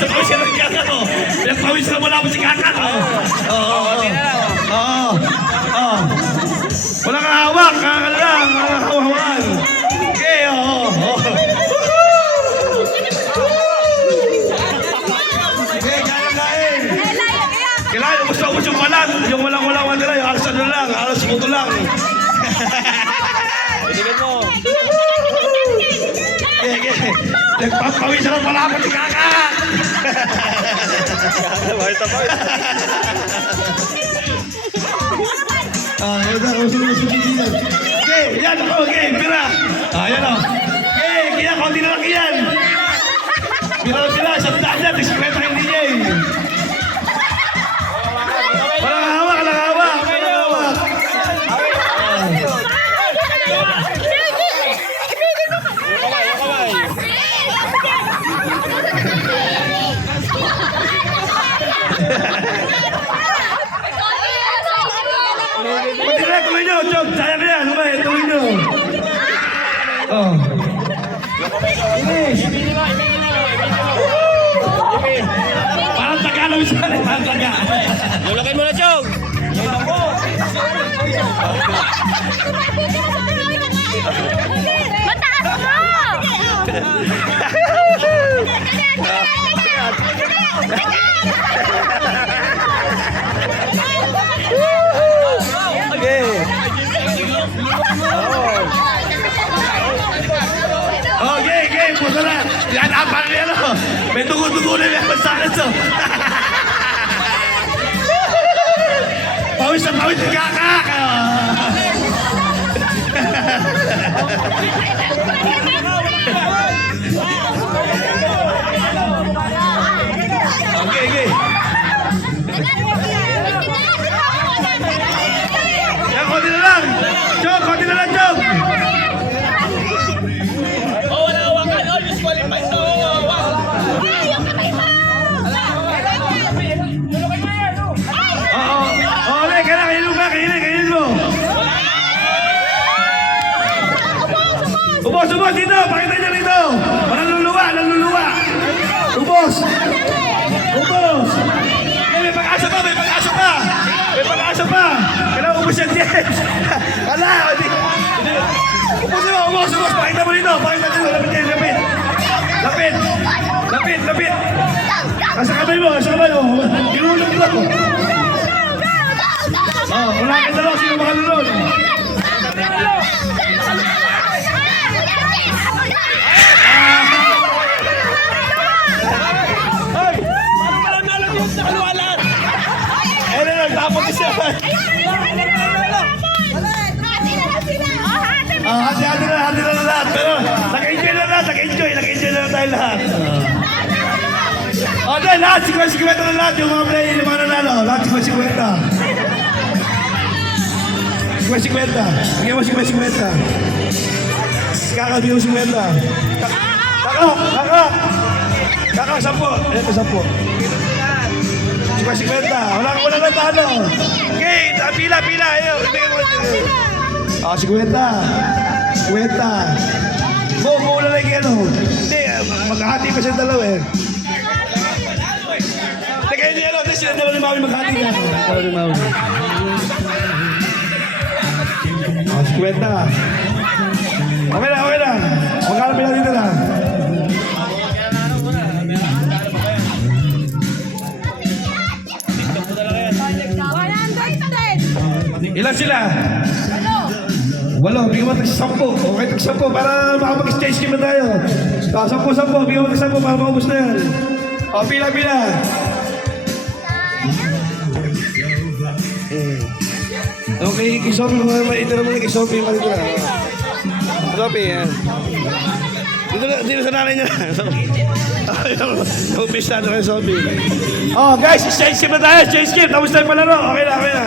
Na pawis ka ng kaka mo. Pinagpawis na wala mo si kaka. Oo. Oo. Oo. Wala kang hawak. Kaka lang. Walang hawakan. Okay, oo. Kailangan ubus na ubus yung walang. Yung walang walang walang nila. Yung alas ano lang. Alas puto lang. Pwede mo. Nagpapawis na wala mo si kaka. Pa? Ah. Okay, yan ako, okay, pira. Ah, yan o. Okay, kaya konti na lang yan. Pira sila, sa daan yan, Pati na, tuloy nyo, Chog, sayang yan, okay, tuloy nyo. Oh. Finish. Parang Tagalog siya, parang Tagalog. Lulakin mo na, Chong! Mataas mo! Okay. Okay, puso na. Yan, apa na yan, oh. May dugo-dugo na yan, masakit, so. Pawis na pawis, kakak. Okay, Ubos, ubos dito, pakita niya dito. Walang luluwa, walang luluwa. Ubos. Ubos. Eh, may pag-asa pa, may pag-asa pa. May pag-asa pa. Kailangan ubos yan, James. Hindi. Ubos mo, ubos, ubos. Pakita mo dito, pakita dito. Lapit yan, lapit. Lapit. Lapit, lapit. Nasa kamay mo, nasa kamay mo. Tinulog mo. Oh, wala ka dalawa, sino makalunod? Eh, na lang, Ah, hati-hati na, hati na lahat. Pero, naka-enjoy na lahat, naka-enjoy, naka-enjoy na tayo lahat. Oh, dahil lahat, 50-50 na lahat. Yung mga play, yung mga nanalo, lahat 50-50. 50-50. Bigyan mo 50-50. Kaka, bigyan mo 50. Kaka, kaka. Kaka, 10. Ito, 10. 50-50. Wala ka wala na talo. Okay, pila, pila. Ayaw, ibigay mo. Ah, 50. 50. Mo, mo na lang ano. Hindi, ah, maghahati pa siya dalawa eh. Teka, hindi ano. Hindi sila dalawa ni Mami maghati na. Dalawa ni Mami. Ah, 50. Okay Ilan sila? Walo, bigyan mo tag sampo. Okay, tag sampo para makapag-stage game na tayo. Ah, sampo, sampo. Bigyan mo tag sampo para maubos na yan. O, pila, pila. Okay, kay Sophie, maitira mo na kay Sophie, maitira. Sophie, yan. Dito na, dito sa nanay niya. Umpisa na kay Sophie. Oh, guys, stage game na tayo, stage game. Tapos tayo palaro. Okay na, okay na.